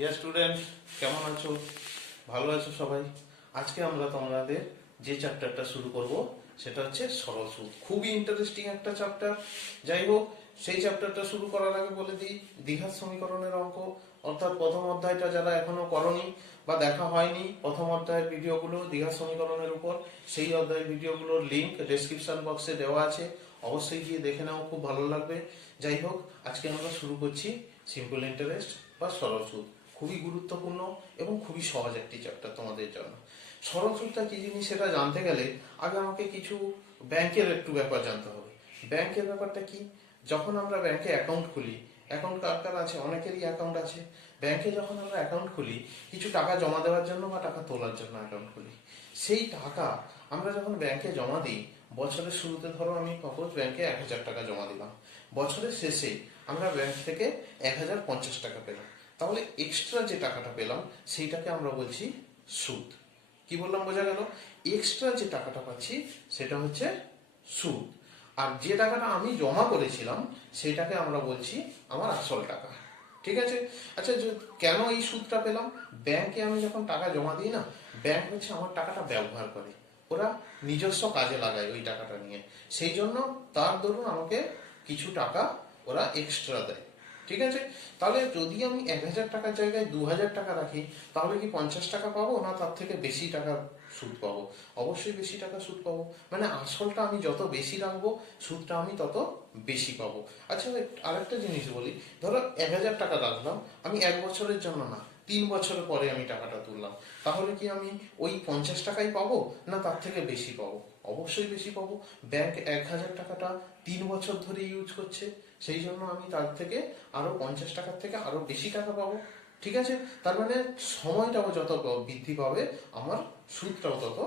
Dear student, কেমন আছো? ভালো আছো সবাই? আজকে আমরা তোমাদের যে চ্যাপ্টারটা শুরু করব সেটা হচ্ছে সরল সুদ। খুবই ইন্টারেস্টিং একটা চ্যাপ্টার। যাই হোক, সেই চ্যাপ্টারটা শুরু করার আগে বলে দিই, দ্বিঘাত সমীকরণের অঙ্ক অর্থাৎ প্রথম অধ্যায়টা যারা এখনো করনি বা দেখা হয়নি, প্রথম অধ্যায়ের ভিডিওগুলো দ্বিঘাত সমীকরণের উপর, সেই অধ্যায়ের ভিডিওগুলোর লিংক ডেসক্রিপশন বক্সে দেওয়া আছে, অবশ্যই গিয়ে দেখে নাও, খুব ভালো লাগবে। যাই হোক, আজকে আমরা শুরু করছি সিম্পল ইন্টারেস্ট বা সরল সুদ। খুবই গুরুত্বপূর্ণ এবং খুবই সহজ একটি চ্যাপ্টার তোমাদের জন্য। সরল সুদটা কি জিনিস সেটা জানতে গেলে আগে আমাকে কিছু ব্যাংকের একটু ব্যাপার জানতে হবে। ব্যাংকের ব্যাপারটা কি? যখন আমরা ব্যাংকে অ্যাকাউন্ট খুলি, অ্যাকাউন্ট কার কার আছে? অনেকেরই অ্যাকাউন্ট আছে। ব্যাংকে যখন আমরা অ্যাকাউন্ট খুলি কিছু টাকা জমা দেওয়ার জন্য বা টাকা তোলার জন্য অ্যাকাউন্ট খুলি, সেই টাকা আমরা যখন ব্যাংকে জমা দিই, বছরের শুরুতে ধরো আমি সাপোজ ব্যাংকে 1,000 টাকা জমা দিলাম, বছরের শেষে আমরা ব্যাংক থেকে 1,050 টাকা পেলাম, তাহলে এক্সট্রা যে টাকাটা পেলাম সেইটাকে আমরা বলছি সুদ। কি বললাম, বোঝা গেল? এক্সট্রা যে টাকাটা পাচ্ছি সেটা হচ্ছে সুদ। আর যে টাকাটা আমি জমা করেছিলাম সেটাকে আমরা বলছি আমার আসল টাকা। ঠিক আছে? আচ্ছা, কেন এই সুদটা পেলাম? ব্যাংকে আমি যখন টাকা জমা দিই না, ব্যাংক হচ্ছে আমার টাকাটা ব্যবহার করে, ওরা নিজস্ব কাজে লাগায় ওই টাকাটা নিয়ে, সেই জন্য তার দরুন আমাকে কিছু টাকা ওরা এক্সট্রা দেয়। ঠিক আছে? তাহলে যদি আমি 1,000 টাকার জায়গায় 2,000 টাকা রাখি, তাহলে কি 50 টাকা পাবো না তার থেকে বেশি টাকা সুদ পাবো? অবশ্যই বেশি টাকা সুদ পাবো। মানে আসলটা আমি যত বেশি রাখবো, সুদটা আমি তত বেশি পাবো। আচ্ছা, আরেকটা জিনিস বলি, ধরো 1,000 টাকা রাখলাম, আমি 1 বছরের জন্য না, 3 বছর পরে আমি টাকাটা তুললাম, তাহলে কি আমি ওই 50 টাকাই পাবো না তার থেকে বেশি পাবো? অবশ্যই বেশি পাবো। ব্যাংক 1,000 টাকাটা 3 বছর ধরে ইউজ করছে, সেই জন্য আমি তার থেকে আরো 50 টাকার থেকে আরো বেশি টাকা পাবো। ঠিক আছে? তার মানে সময়টাও যত বৃদ্ধি পাবে, আমার সুদটাও তত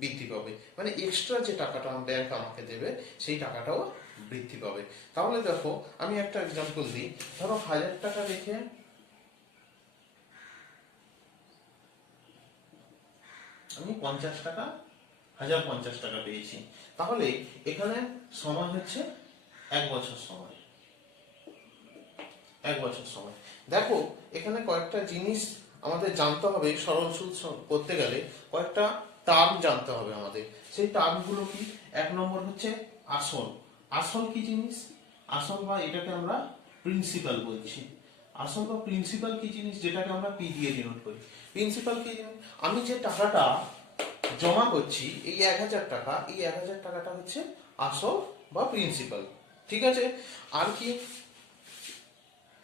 বৃদ্ধি পাবে। মানে এক্সট্রা যে টাকাটা ব্যাংক আমাকে দেবে সেই টাকাটাও বৃদ্ধি পাবে। তাহলে দেখো, আমি একটা এক্সাম্পল দিই। ধরো 1,000 টাকা রেখে আমি 50 টাকা, 1,050 টাকা পেয়েছি, তাহলে এখানে সময় হচ্ছে 1 বছর সময়। 1 বছর সময়। দেখো, এখানে কয়েকটা জিনিস আমাদের জানতে হবে। সরল সুদ করতে গেলে কয়েকটা টার্ম জানতে হবে আমাদের। সেই টার্মগুলো কি? 1 নম্বর হচ্ছে আসল। আসল কি জিনিস? আসল বা এটাকে আমরা প্রিন্সিপাল বলছি। আসল বা প্রিন্সিপাল কি জিনিস, যেটাকে আমরা পি দিয়ে ডিনোট করি। প্রিন্সিপাল কি জিনিস? আমি যে টাকাটা জমা করছি, এই 1,000 টাকা, এই 1,000 টাকাটা হচ্ছে আসল বা প্রিন্সিপাল। ঠিক আছে? আর কি?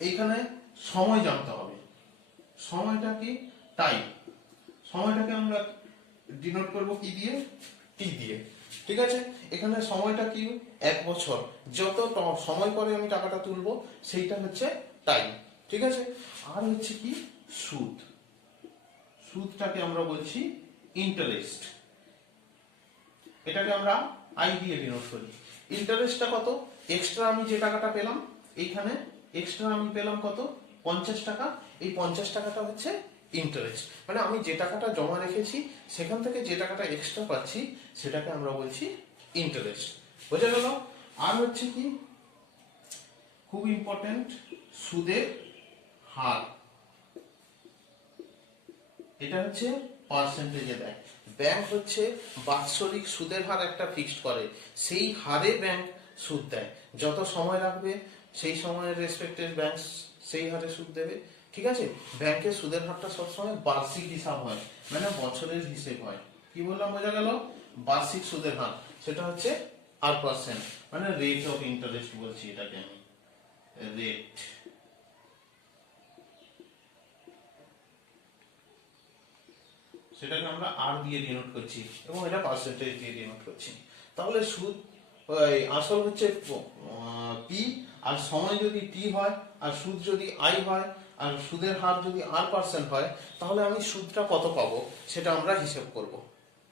এইখানে সময় জানতে হবে। সময়টা কি? টাইম। সময়টাকে আমরা ডিনোট করব কি দিয়ে? টি দিয়ে। ঠিক আছে? এখানে সময়টা কি? 1 বছর। যত সময় পরে আমি টাকাটা তুলবো সেইটা হচ্ছে টাইম। ঠিক আছে? আর হচ্ছে কি? সুদ। সুদটাকে আমরা বলছি ইন্টারেস্ট। এটাকে আমরা আই দিয়ে ডিনোট করি। ইন্টারেস্টটা কত? এক্সট্রা আমি যে টাকাটা পেলাম, এইখানে এক্সট্রা আমি পেলাম কত? 50 টাকা। এই 50 টাকাটা হচ্ছে ইন্টারেস্ট। মানে আমি যে টাকাটা জমা রেখেছি সেখান থেকে যে টাকাটা এক্সট্রা পাচ্ছি সেটাকে আমরা বলছি ইন্টারেস্ট। বোঝা গেল? আর হচ্ছে কি, খুব ইম্পর্টেন্ট, সুদের হার। এটা হচ্ছে পার্সেন্টেজে দেয়। ব্যাংক হচ্ছে বাৎসরিক সুদের হার একটা ফিক্সড করে, সেই হারে ব্যাংক সুদ দেয়। যত সময় রাখবে সেই সময়ের রেসপেক্টে ব্যাংক সেই হারে সুদ দেবে। ঠিক আছে? ব্যাংকের সুদের হারটা সবসময় বার্ষিক হিসাব হয়, মানে বছরের হিসেব হয়। কি বললাম, বোঝা গেল? বার্ষিক সুদের হার, সেটা হচ্ছে আর পার্সেন্ট, মানে রেট অফ ইন্টারেস্ট বলছি এটাকে আমি, রেট। সেটাকে আমরা আর দিয়ে ডিনোট করছি এবং এটা পার্সেন্টেজ দিয়ে ডিনোট করছি। তাহলে সুদ, আসল হচ্ছে পি, আর সময় যদি টি হয়, আর সুদ যদি আই হয়, আর সুদের হার যদি আর পার্সেন্ট হয়, তাহলে আমি সুদটা কত পাবো সেটা আমরা হিসেব করব।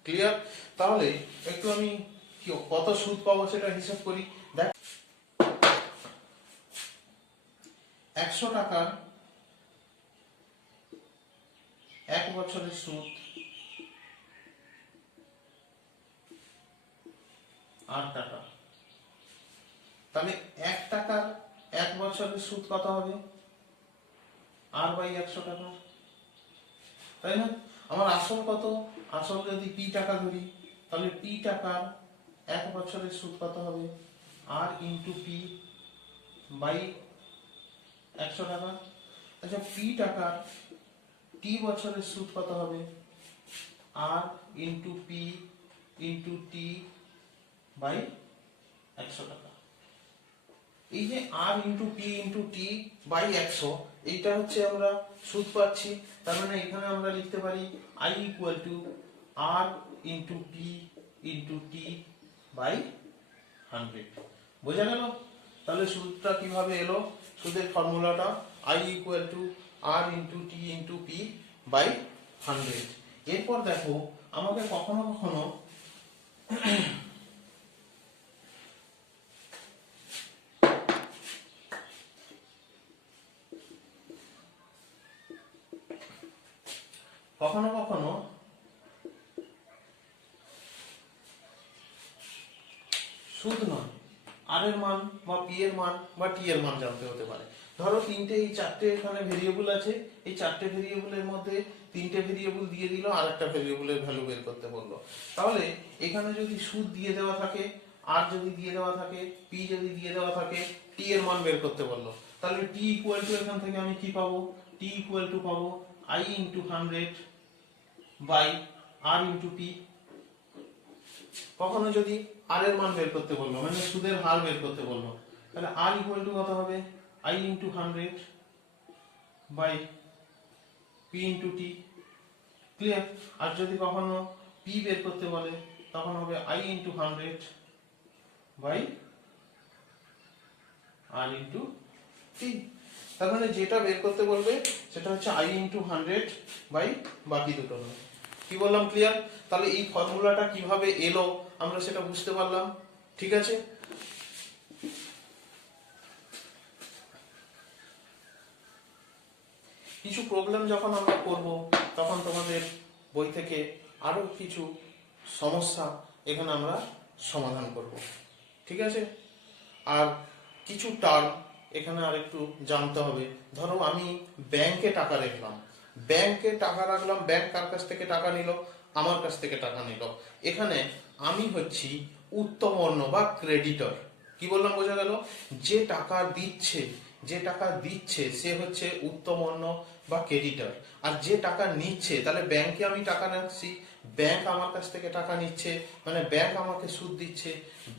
ক্লিয়ার? তাহলে একটু আমি কত সুদ পাবো সেটা হিসেব করি। দেখ, 100 টাকার 1 বছরের সুদ 8 টাকা। তাহলে 1 টাকার 1 বছরের সুদ কত হবে? আর বাই 100 টাকা, তাই না? আমার আসল কত? আসল যদি পি টাকা ধরি, তাহলে পি টাকার 1 বছরের সুদ কত হবে? আর ইন্টু পি বাই 100 টাকা। আচ্ছা, পি টাকার টি বছরের সুদ কত হবে? R into P into T by 100 টাকা। এই যে R into P into T by 100, এইটা হচ্ছে আমরা সুদ পাচ্ছি। তার মানে এখানে আমরা লিখতে পারি I equal to R into P into T by 100। বোঝা গেল? তাহলে সুদটা কিভাবে এলো? সুদের ফর্মুলাটা I equal to R into T into P by 100। এরপর দেখো, আমাকে কখনো কখনো কখনো কখনো সুদ নয়, আর এর মান বা পি এর মান বা টি এর মান জানতে হতে পারে। ধরো এই চারটে এখানে ভেরিয়েবল আছে, এই চারটে ভেরিয়েবলের মধ্যে তিনটে ভেরিয়েবল দিয়ে দিল, আর একটা ভেরিয়েবলের ভ্যালু বের করতে বললো। তাহলে এখানে যদি সুদ দিয়ে দেওয়া থাকে, আর যদি দিয়ে দেওয়া থাকে, পি যদি দিয়ে দেওয়া থাকে, টি এর মান বের করতে বললো, তাহলে টি ইকুয়াল টু এখান থেকে আমি কি পাবো? টি ইকুয়াল টু পাবো I into 100 by R into P. কখনো যদি আর এর মান বের করতে বললো, মানে সুদের হার বের করতে বললো, তাহলে আর ইকুয়াল টু কত হবে? I into 100 by P into T. Clear? আর যদি কখনো পি বের করতে বলে, তখন হবে I into 100 by R into T. তার মানে যেটা বের করতে বলবে সেটা হচ্ছে আই ইন্টু 100 বাই বাকি দুটো নয়। কি বললাম? ক্লিয়ার? তাহলে এই ফর্মুলাটা কিভাবে এলো আমরা সেটা বুঝতে পারলাম। ঠিক আছে? কিছু প্রবলেম যখন আমরা করব, তখন তোমাদের বই থেকে আরো কিছু সমস্যা এখানে আমরা সমাধান করব। ঠিক আছে? আর কিছু টার্ম এখানে আরেকটু জানতে হবে। ধরো আমি ব্যাংকে টাকা রাখলাম, ব্যাংকে টাকা রাখলাম, ব্যাংক কার কাছ থেকে টাকা নিল? আমার কাছ থেকে টাকা নিল। এখানে আমি হচ্ছি উত্তমর্ণ বা ক্রেডিটর। কি বললাম? বোঝা গেল? যে টাকা দিচ্ছে, যে টাকা দিচ্ছে সে হচ্ছে উত্তমর্ণ বা ক্রেডিটর। আর যে টাকা নিচ্ছে, তাহলে ব্যাংকে আমি টাকা রাখছি, ব্যাংক আমার কাছ থেকে টাকা নিচ্ছে, মানে ব্যাংক আমাকে সুদ দিচ্ছে,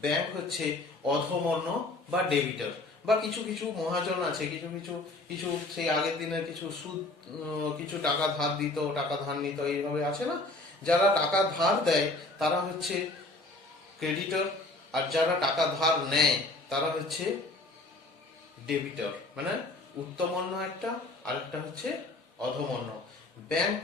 ব্যাংক হচ্ছে অধমর্ণ বা ডেবিটর। বা কিছু কিছু মহাজন আছে, কিছু কিছু কিছু সেই আগের দিনের কিছু সুদ, কিছু টাকা ধার দিত, টাকা ধার নিত, এইভাবে আছে না? যারা টাকা ধার দেয় তারা হচ্ছে ক্রেডিটর, আর যারা টাকা ধার নেয় তারা হচ্ছে ডেবিটর। মানে উত্তমর্ণ একটা, আর একটা হচ্ছে অধমর্ণ। ব্যাংক,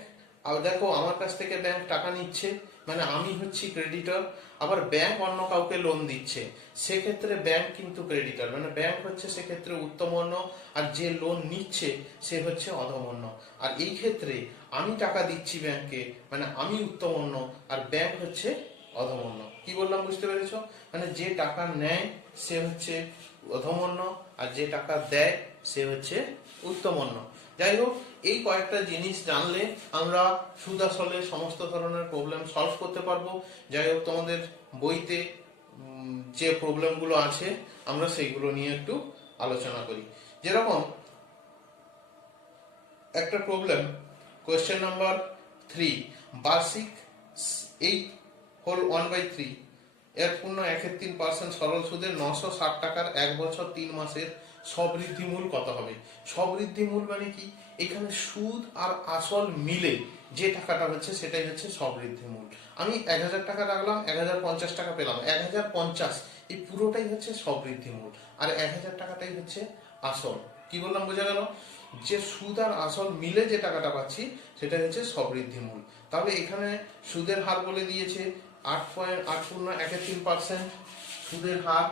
আর দেখো আমার কাছ থেকে ব্যাংক টাকা নিচ্ছে, মানে আমি হচ্ছি ক্রেডিটর। আবার ব্যাংক অন্য কাউকে লোন দিচ্ছে, সেক্ষেত্রে ব্যাংক কিন্তু ক্রেডিটর, মানে ব্যাংক হচ্ছে সেক্ষেত্রে উত্তমর্ণ, আর যে লোন নিচ্ছে সে হচ্ছে অধমর্ণ। আর এই ক্ষেত্রে আমি টাকা দিচ্ছি ব্যাংকে, মানে আমি উত্তমর্ণ, আর ব্যাংক হচ্ছে অধমর্ণ। কি বললাম? বুঝতে পেরেছো? মানে যে টাকা নেয় সে হচ্ছে অধমর্ণ, আর যে টাকা দেয় সে হচ্ছে উত্তমর্ণ। যাই হোক, এই কয়েকটা জিনিস জানলে আমরা সুদ আসলে সমস্ত ধরনের প্রবলেম সলভ করতে পারবো। যাই হোক, তোমাদের বইতে যে প্রবলেমগুলো আছে আমরা সেইগুলো নিয়ে একটু আলোচনা করি। যেরকম একটা প্রবলেম, কোয়েশ্চেন নাম্বার 3, বার্ষিক 8 হোল 1/3 এর পূর্ণ 1/3% সরল সুদের 960 টাকার 1 বছর 3 মাসের সবৃদ্ধি মূল কত হবে? সবৃদ্ধি মূল মানে কি? এখানে সুদ আর আসল মিলে যে টাকাটা হচ্ছে সেটাই হচ্ছে সবৃদ্ধি মূল। আমি 1000 টাকা রাখলাম, 1050 টাকা পেলাম, 1050 এই পুরোটাই হচ্ছে সবৃদ্ধি মূল, আর 1000 টাকাটাই হচ্ছে আসল। কি বললাম? বোঝা গেল? যে সুদ আর আসল মিলে যে টাকাটা পাচ্ছি সেটা হচ্ছে সবৃদ্ধি মূল। তাহলে এখানে সুদের হার বলে দিয়েছে 8.8 সুদের হার,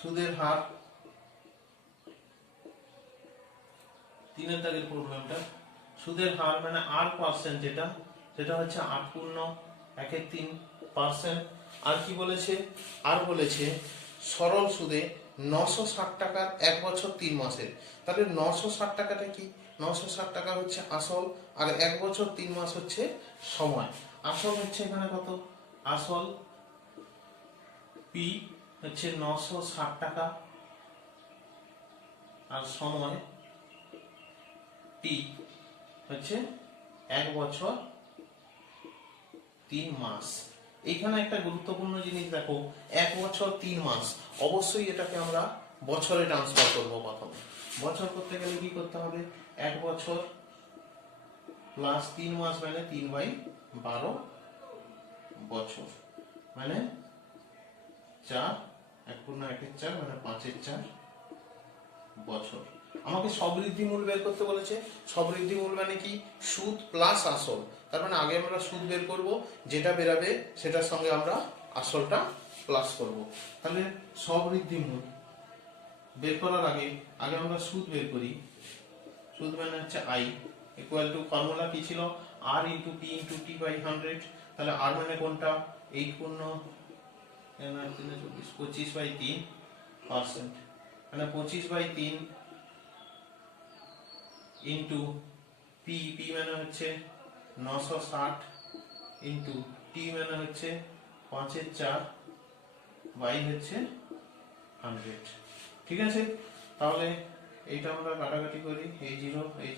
সুদের হার 3 দাগের প্রবলেমটা, সুদের হার মানে 8% যেটা, সেটা হচ্ছে 8.13%। আর কি বলেছে? আর বলেছে সরল সুদে 960 টাকার 1 বছর 3 মাসের। তাহলে 960 টাকাটা কি? 960 টাকা হচ্ছে আসল, আর 1 বছর 3 মাস হচ্ছে সময়। আসল হচ্ছে এখানে কত? আসল পি হচ্ছে 960 টাকা, আর সময় টি হচ্ছে 1 বছর 3 মাস। এইখানে একটা গুরুত্বপূর্ণ জিনিস দেখো, 1 বছর 3 মাস, অবশ্যই এটাকে আমরা বছরে ট্রান্সফার করবো। প্রথমে বছর করতে গেলে কি করতে হবে? 1 বছর প্লাস 3 মাস মানে 3/12 বছর, মানে 4, 1 পূর্ণ 1-এর 4 মানে 5-এর 4 বছর। আমাকে সবৃদ্ধি মূল বের করতে বলেছে। সবৃদ্ধি মূল মানে কি? সুদ প্লাস আসল। তার মানে আগে আমরা সুদ বের করব, যেটা বেরাবে সেটার সঙ্গে আমরা আসলটা প্লাস করব। তাহলে সবৃদ্ধি মূল বের করার আগে আমরা সুদ বের করি। সুদ মানে হচ্ছে আই ইকুয়াল টু, ফর্মুলা কি ছিল? R into P into T by 100। তাহলে আর মানে কোনটা? 8 পূর্ণ 25/3%, মানে 25/3 ইন্টু পি, পি মানে হচ্ছে 960 ইন্টু টি মানে হচ্ছে 5-এর 4 বাই হচ্ছে 100। ঠিক আছে, তাহলে এইটা আমরা কাটাকাটি করি। এই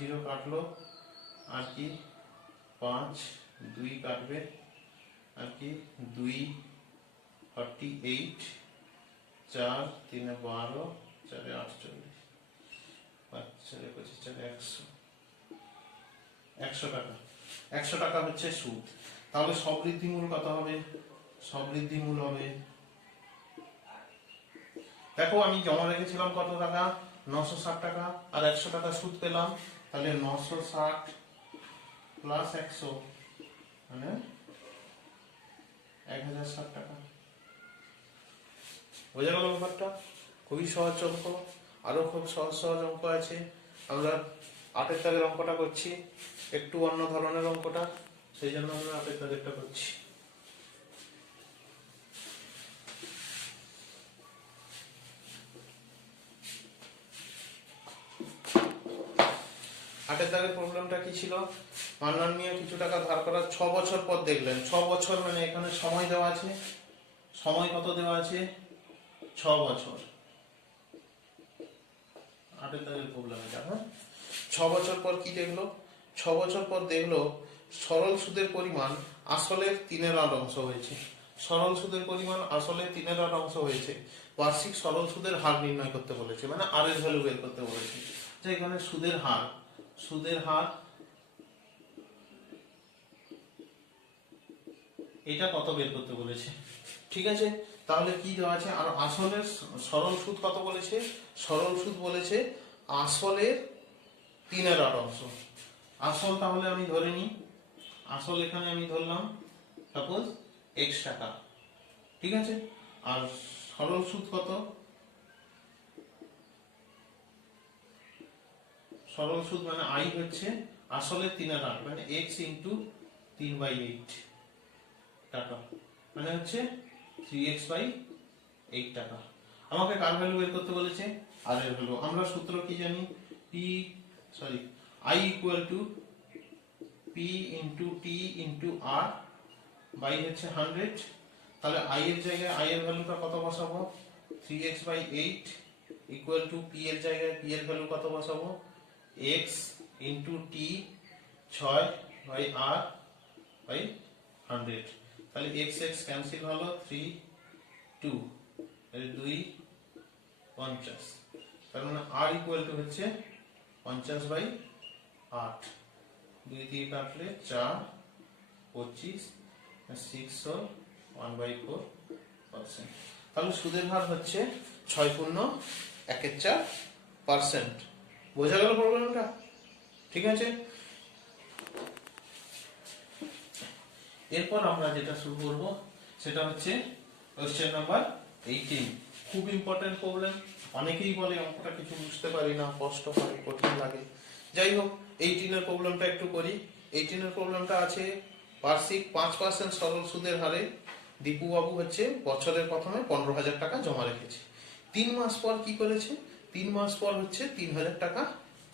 জিরো কাটলো, আর কি 5, 2 কাটবে, আর কি 2 48, 4 3 12, 4 48, 5 4 25, 4 100 টাকা। 100 টাকা হচ্ছে সুদ। তাহলে সবৃদ্ধি মূল কত হবে? সবৃদ্ধি মূল হবে, দেখো আমি জমা রেখেছিলাম কত টাকা? 960 টাকা, আর 100 টাকা সুদ পেলাম। তাহলে 960 প্লাস 100 মানে 1060 টাকা। বোঝা গেল ব্যাপারটা? খুবই সহজ অঙ্ক। আরো খুব সহজ সহজ অঙ্ক আছে। আমরা 8-এর দাগের অঙ্কটা করছি, একটু অন্য ধরনের অঙ্কটা, সেই জন্য আমরা 8-এর দাগেরটা করছি। 8-এর দাগের প্রবলেমটা কি ছিল? মান্নান মিয়া কিছু টাকা ধার করার 6 বছর পর দেখলেন। 6 বছর মানে এখানে সময় দেওয়া আছে। সময় কত দেওয়া আছে? 6 বছর। 8-এর দাগের প্রবলেম এটা। হ্যাঁ, 6 বছর পর কি দেখলো? 6 বছর পর দেখলো সরল সুদের পরিমাণ আসলের 3/8 অংশ হয়েছে। সরল সুদের পরিমাণ আসলের 3/8 অংশ হয়েছে। বার্ষিক সরল সুদের হার নির্ণয় করতে বলেছে, মানে আর এর ভ্যালু বের করতে বলেছে। যে এখানে সুদের হার এটা কত বের করতে বলেছে। ঠিক আছে, তাহলে কি দেওয়া আছে? আর আসলের সরল সুদ কত বলেছে? সরল সুদ বলেছে আসলের 3/8 অংশ। আসল তাহলে আমি ধরে নিই, আসল এখানে আমি ধরলাম সাপোজ x টাকা। ঠিক আছে, আর সরল সুদ কত? সরল সুদ মানে i হচ্ছে আসলে 3/8 মানে x ইন্টু 3/8 টাকা, মানে হচ্ছে 3x/8 টাকা। আমাকে কার ভ্যালু বের করতে বলেছে? আর এর ভ্যালু। আমরা সূত্র কি জানি? i equal to p into t into r by হচ্ছে 100। তাহলে i এর জায়গায় i এর ভ্যালুটা কত বসাবো? 3x/8 ইকুয়াল টু p এর জায়গায় p এর ভ্যালু কত বসাবো? x into t 6/r/100। তাহলে x ক্যান্সেল হলো, 3 2 2 50। তার মানে r ইকুয়াল টু হচ্ছে 50/8। 2 দিয়ে কাটলে 4 25, 6 হল 1/4%। তাহলে সুদের হার হচ্ছে 6.14%। বোঝা গেল প্রবলেমটা? ঠিক আছে, এরপর আমরা যেটা শুরু করব সেটা হচ্ছে কোশ্চেন নাম্বার 18। খুব ইম্পর্টেন্ট প্রবলেম। অনেকেই বলে অঙ্কটা কিছু বুঝতে পারি না, কষ্ট হয়, কঠিন লাগে। যাই হোক, 18-এর প্রবলেমটা একটু করি। 18-এর প্রবলেমটা আছে বার্ষিক 5% সরল সুদের হারে দীপু বাবু হচ্ছে বছরের প্রথমে 15,000 টাকা জমা রেখেছে। 3 মাস পর কি করেছে, 3 মাস পর হচ্ছে 3000 টাকা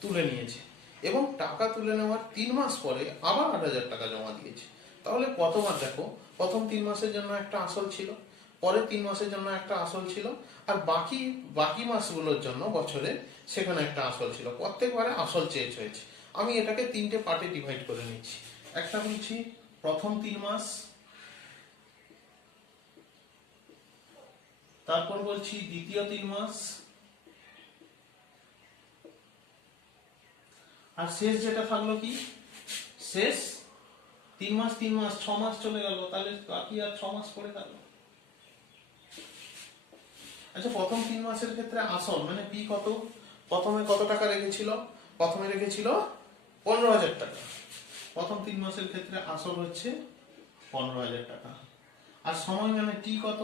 তুলে নিয়েছে এবং টাকা তুলে নেওয়ার 3 মাস পরে আবার 8000 টাকা জমা দিয়েছে। তাহলে কতবার দেখো, প্রথম 3 মাসের জন্য একটা আসল ছিল, পরের 3 মাসের জন্য একটা আসল ছিল, আর বাকি বাকি মাসগুলোর জন্য বছরে সেখানে একটা আসল ছিল। প্রত্যেকবারে আসল চেঞ্জ হয়েছে। আমি এটাকে 3টে পার্টে ডিভাইড করে নিচ্ছি। একটা বলছি প্রথম 3 মাস, তারপর বলছি দ্বিতীয় 3 মাস, আর শেষ যেটা থাকলো কি, শেষ 3 মাস 3 মাস 6 মাস চলে গেল, তাহলে বাকি আর 6 মাস পড়ে থাকলো। আচ্ছা, প্রথম 3 মাসের ক্ষেত্রে আসল মানে পি কত, প্রথমে কত টাকা রেখেছিল, প্রথমে রেখেছিল 15000 টাকা। প্রথম 3 মাসের ক্ষেত্রে আসল হচ্ছে 15000 টাকা। আর সময় মানে টি কত,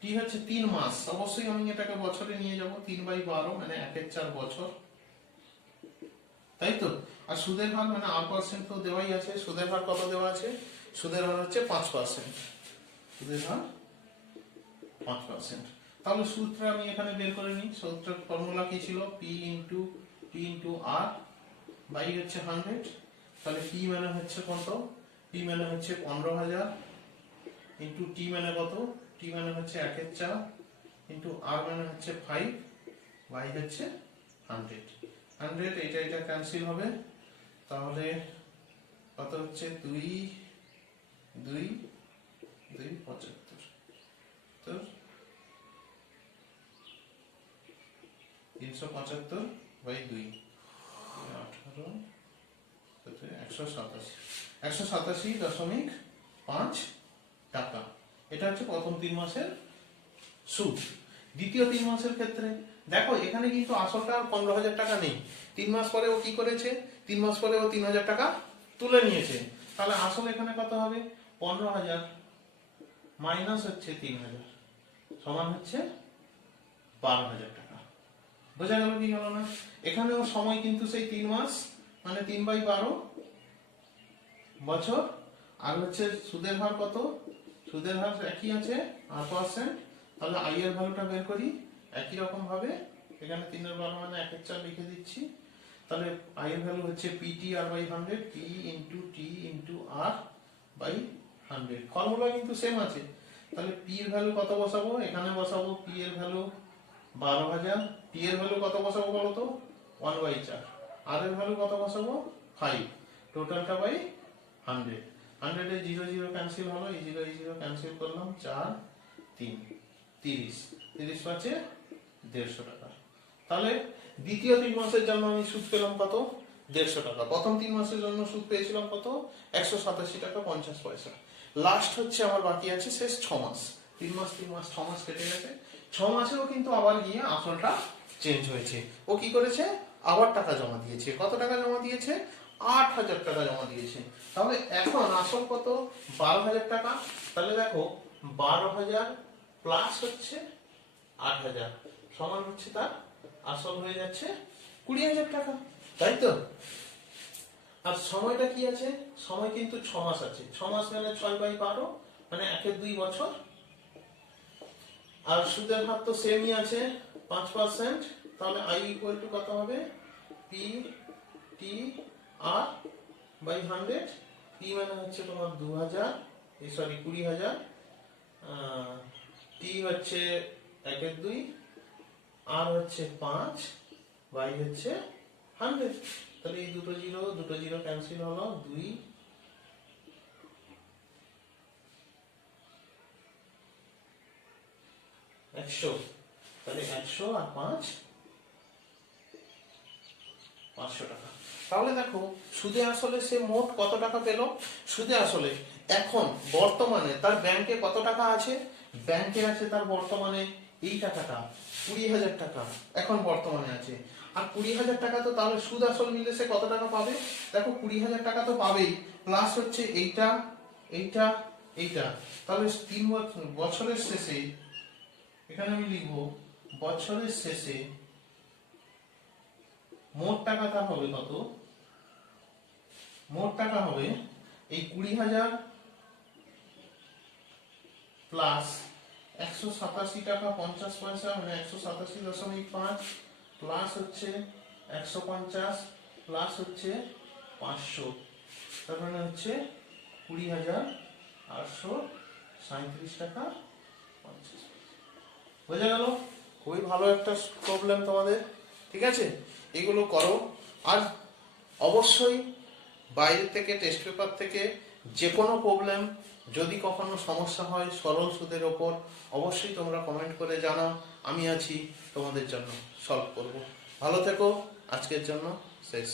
টি হচ্ছে 3 মাস। অবশ্যই আমি এটাকে বছরে নিয়ে যাব, 3/12 মানে 1/4 বছর, তাই তো। আর সুদের হার মানে r% তো দেওয়াই আছে। সুদের হার কত দেওয়া আছে, সুদের হার হচ্ছে 5%, সুদের হার 5%। তাহলে সূত্রটা আমি এখানে বের করে নিই। সূত্রের ফর্মুলা কি ছিল, p into t into r by হচ্ছে 100। তাহলে p মানে হচ্ছে কত, p মানে হচ্ছে 15000 ইনটু t মানে কত, t মানে হচ্ছে 1/4 ইনটু r মানে হচ্ছে 5 বাই হচ্ছে 100। 100 এটা এটা ক্যান্সেল হবে, তাহলে কত হচ্ছে 2 2 2 75। তো 375 বাই 2 18 187.5 টাকা। এটা হচ্ছে প্রথম 3 মাসের সুদ। দ্বিতীয় 3 মাসের ক্ষেত্রে দেখো এখানে কিন্তু আসলটা 15000 টাকা নেই। 3 মাস পরে ও কি করেছে, 3 মাস পরে ও 3000 টাকা তুলে নিয়েছে। তাহলে আসল এখানে কত হবে, 15000 মাইনাস হচ্ছে 3000 সমান হচ্ছে 12000 টাকা। বোঝা গেল কি গেল না? এখানেও সময় কিন্তু সেই 3 মাস মানে 3/12 বছর। আর হচ্ছে সুদের হার কত, সুদের হার একই আছে 8%। তাহলে আই এর ভ্যালুটা বের করি একই রকম ভাবে, এখানে 3/12 মানে 1/4 লিখে দিচ্ছি। তাহলে আই এর ভ্যালু হচ্ছে PTR/100, P into T into R by 100। Formula কিন্তু সেম আছে। তাহলে P এর ভ্যালু কত বসাবো, এখানে বসাবো P এর ভ্যালু 12000, T এর ভ্যালু কত বসাবো বলো তো 1/4, R এর ভ্যালু কত বসাবো 5, টোটালটা বাই 100। 100 এ 0 0 ক্যান্সেল হলো, এই 0 এই 0 ক্যান্সেল করলাম, 4 3 30, 30 পাঁচে 150 টাকা। তাহলে দ্বিতীয় 3 মাসের জন্য আমি সুদ পেলাম কত, 150 টাকা। প্রথম 3 মাসের জন্য সুদ পেয়েছিলাম কত, 187 টাকা 50 পয়সা। লাস্ট হচ্ছে আমার বাকি আছে শেষ 6 মাস। 3 মাস 3 মাস 6 মাস কেটে গেছে। 6 মাসেও কিন্তু আবার গিয়ে আসলটা চেঞ্জ হয়েছে। ও কি করেছে, আবার টাকা জমা দিয়েছে। কত টাকা জমা দিয়েছে, 8000 টাকা জমা দিয়েছে। তাহলে এখন আসল কত, 12000 টাকা। তাহলে দেখো 12000 প্লাস হচ্ছে 8000 সমান হচ্ছে তার আসল হয়ে যাচ্ছে 20000 টাকা, তাই তো। আর সময়টা কি আছে, সময় কিন্তু 6 মাস আছে। 6 মাস মানে 6/12 মানে 1/2 বছর। আর সুদের হার তো সেমই আছে 5%। তাহলে আই ইকুয়াল টু কত হবে, P T R by 100। P মানে হচ্ছে তোমার 2000, সরি 20000, টি হচ্ছে 1/2, আর হচ্ছে 5 বাই হচ্ছে 100। তাহলে এই দুটো জিরো ক্যান্সেল হলো, 2 100। তাহলে 100 আর 5 500 টাকা। তাহলে দেখো সুদে আসলে সে মোট কত টাকা পেল। সুদে আসলে এখন বর্তমানে তার ব্যাংকে কত টাকা আছে, ব্যাংকে আছে তার বর্তমানে এই টাকাটা 20000 টাকা এখন বর্তমানে আছে। আর 20000 টাকা তো তাহলে সুদ আসল মিলে সে কত টাকা পাবে, দেখো 20000 টাকা তো পাবেই, প্লাস হচ্ছে এইটা এইটা এইটা। তাহলে 3 বছরের শেষে এখানে আমি লিখবো বছরের শেষে মোট টাকা তার হবে কত, মোট টাকা হবে এই 20000 প্লাস 187 টাকা 50 পয়সা, মানে 187.5 প্লাস হচ্ছে 150 প্লাস হচ্ছে 500, তার মানে হচ্ছে 20,837 টাকা 50 পয়সা। বোঝা গেল? খুবই ভালো একটা প্রবলেম তোমাদের, ঠিক আছে? এগুলো করো। আর অবশ্যই বাইরে থেকে টেস্ট পেপার থেকে যে কোনো প্রবলেম যদি কখনো সমস্যা হয় সরল সুদের ওপর, অবশ্যই তোমরা কমেন্ট করে জানাও, আমি আছি তোমাদের জন্য, সলভ করব। ভালো থেকো, আজকের জন্য শেষ।